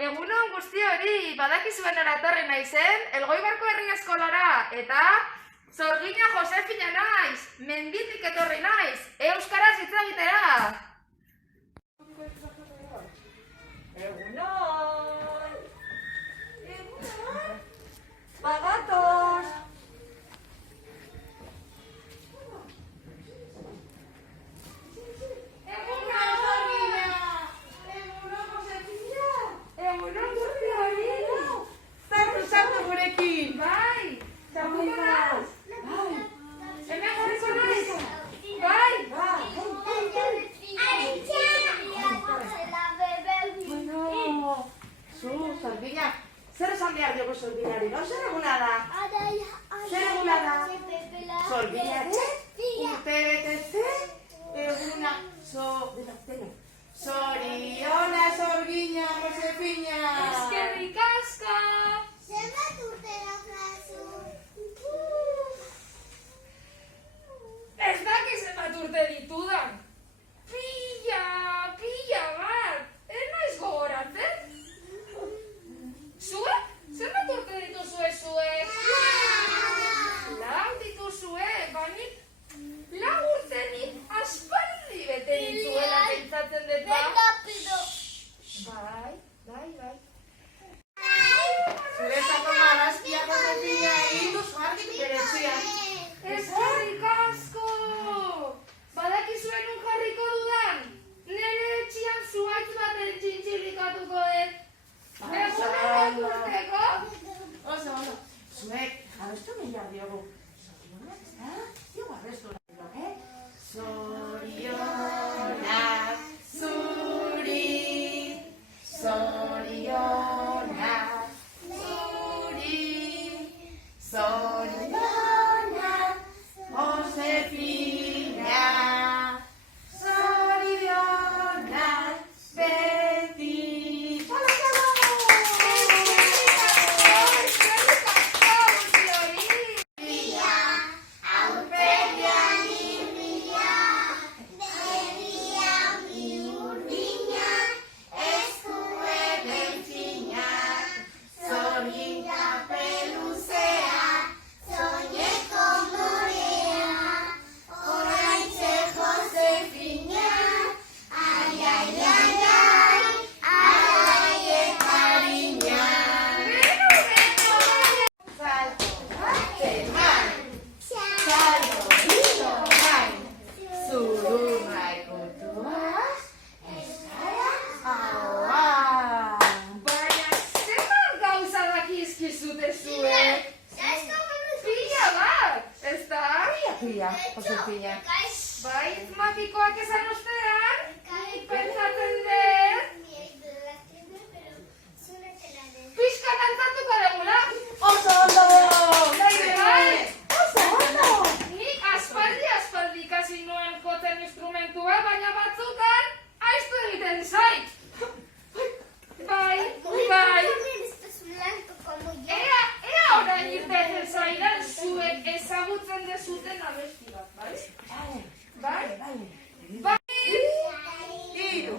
Egunon guzti hori, badakizuen eratorri naizen, Elgoibarko herri eskolara, eta Zorgina Josefina naiz, menditik etorri naiz, euskaraz hitz egitera. Egunon! Egunon! Bagatoz! Egunon, Zorgina! Egunon, Josefina! Egunon, guzti hori! Sartu gurekin! Bai, Sartuko naz! bai, hemen jarriko naiz. Bai, Bueno, Zorgina, zer esan behar diogu Zorginari, no? Zer eguna da? Zer eguna da? Zorginare, urte betetze, eguna, Zoriona, Zorgina, Josefina! eskerrik asko. Ez dakiz zenbat urte ditudan. Pila bat. Ez naiz gogoratzen. Zuek? Zenbat urte dituzue zuek? Lau dituzue, banik lau urte nik aspaldi bete dituela pentsatzen dut ba. Bai. Zuretzako marrazkia, Josefina, egin duzu argik beretzean. Eskerrik asko! Badakizuen nun jarriko dudan? Nere etxian zuhaitz bat txintxilikatuko dut. Egunen urteko? Oso, zuek, abestu miliar diogu. Zorionak, ez da? Diogu abestu nahi, Zorionak, zuri, Zorionak, zuri, Zorionak, Josefina, Zorionak, beti. Josefina. Bai, magikoak esan ostean, pentsatzen dut, pixka kantzatuko degula. Oso ondo! Bai. Oso ondo! Nik aspaldi ikasi nuen jotzen instrumentua, baina batzutan aiztu egiten zait. Bai. Ea orain irtetzen zaidan zuek ezagutzen dezuten abesti bat, bai? Bai? Hiru!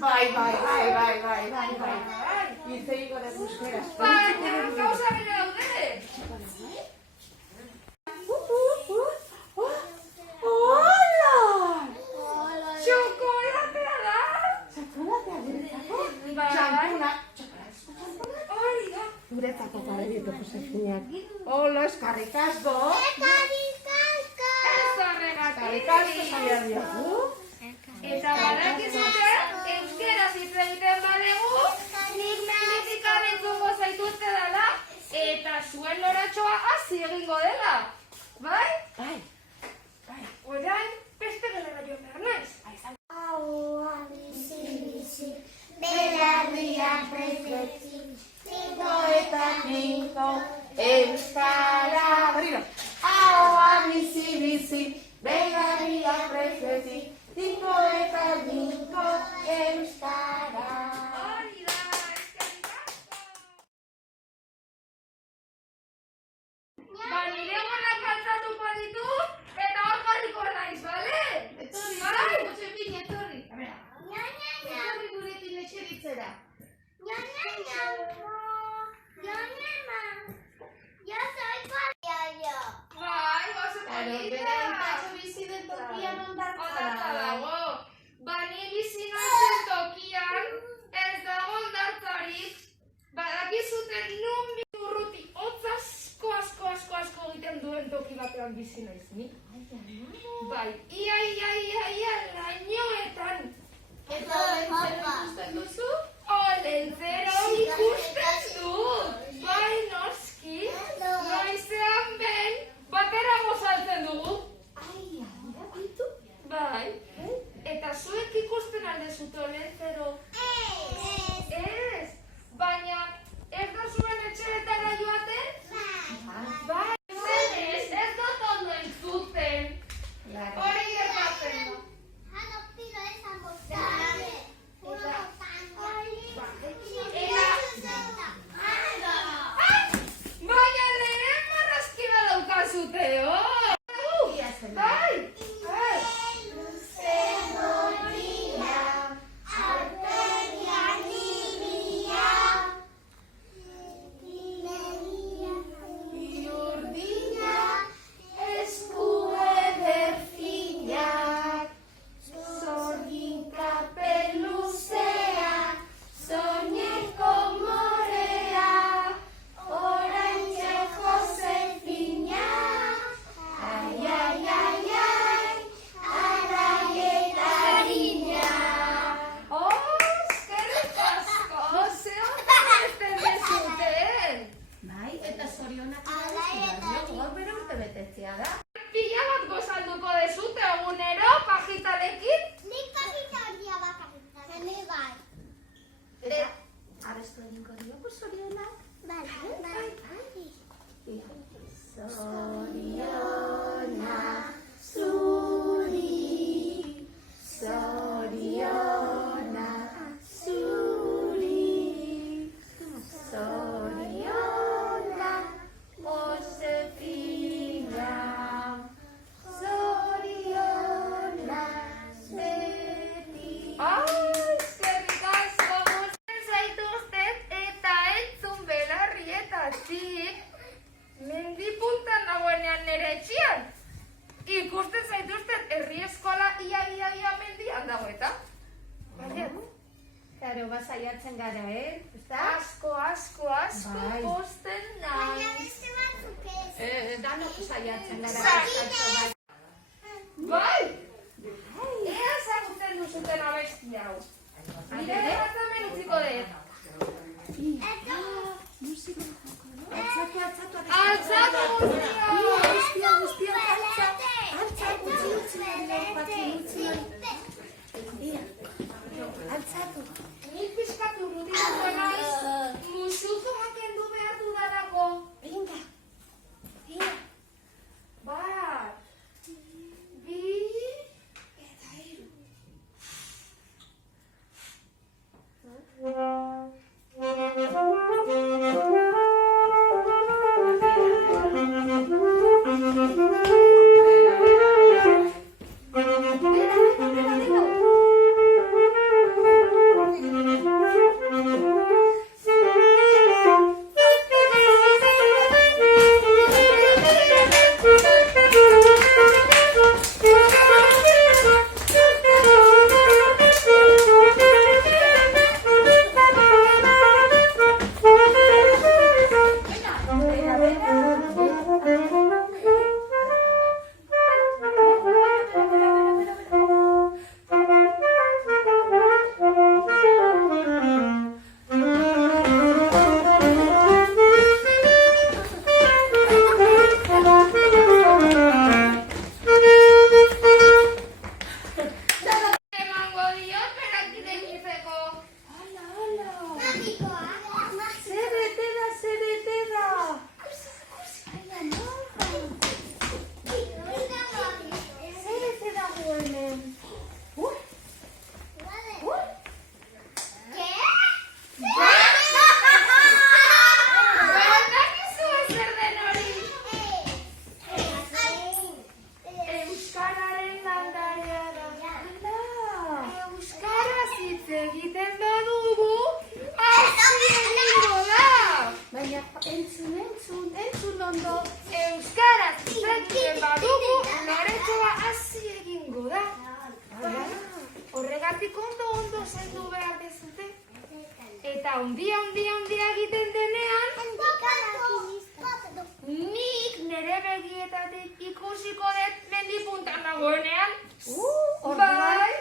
Bai. Hitz egingo dugu euskaraz. Baina, gauza bere daude. Hola! Txokolatea da. Txokolatea guretzako? Bai. Txampuna. Hori da. Guretzako garelito, Josefinak. Hola, eskarrik asko. Ez horregatik. Eskarrik asko, zaila diogu. Eta badakizute, euskeraz hitz egiten badegu, nik mendizikan entzungo zaituzte dela, eta zuen loratxoa hasi egingo dela. Bai? Bai. Orain, beste gelara joan behar naiz. Ahoa bizi, belarriak reflexi, Tinko eta tinko, euskara. Berriro. Ahoa bizi, belarriak reflexi, tinko eta tinko, euskara. Hori da, eskerrik asko. Ba, nire gonak kantzatuko ditut, eta hor jarriko naiz, bale? Bai? Josefin, etorri. A ver, etorri gurekin etxeritzera. Bai, oso Claro, polita. bera itatxo bizi den tokian ondartza Ondartza dago. dago. Ba, ni bizi naizen tokian, ez dago ondartzarik. Badakizuten nun urruti hotz asko egiten duen toki batean bizi naiz, ni? Bai, ia, lainoetan. Eta olentzero ikusten duzu? Olentzero ikusten dut. Bai, noski. Noizean ben, batera gozaltzen dugu. Bai. Eta zuek ikusten aldezute olentzero. Ez. Baina, ez da zuen etxeetara joaten? Bai. Ez dut ondo entzuten. Hori gertatzen da. Baina lehen marrazkira daukazute, Bai. Eskerrik asko, ze ondo beste dezuten. Bai, eta zorionak gaur bere urte betetzea da. Pila bat gozalduko dezute egunero pajitalekin. Eta, abestu egingo diogu zorionak. Zoriona zuri, zoriona zuri, zoriona Josefina, zoriona beti. Eskerrik asko gusten zaituztet eta entzun belarrietatik mendipuntan dagoenean nire etxean. Ikusten zaituztet herri eskola ia mendian dago eta. Claro, basaiatzen gara, ezta? Asko Bai. posten naiz. Danok saiatzen gara. Bai. Bai! Ea ezagutzen duzuten abesti hau. Nire erratzamen utziko dut. Altzatu guztia! Nik pixkat urrutituko naiz, musukoak kendu behar dudalako. Bat, bi, eta hiru. Bera, hitz egiten badugu, hasi egingo da. Baina, entzun ondo. Euskaraz hitz egiten badugu, Loretxoa hasi egingo da. Horregatik ondo zendu behar dezute. Eta ondia egiten denean, nik nire begietatik ikusiko dut mendipuntan dagoenean. Orduan,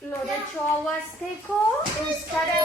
Loretxo hau azteko, euskara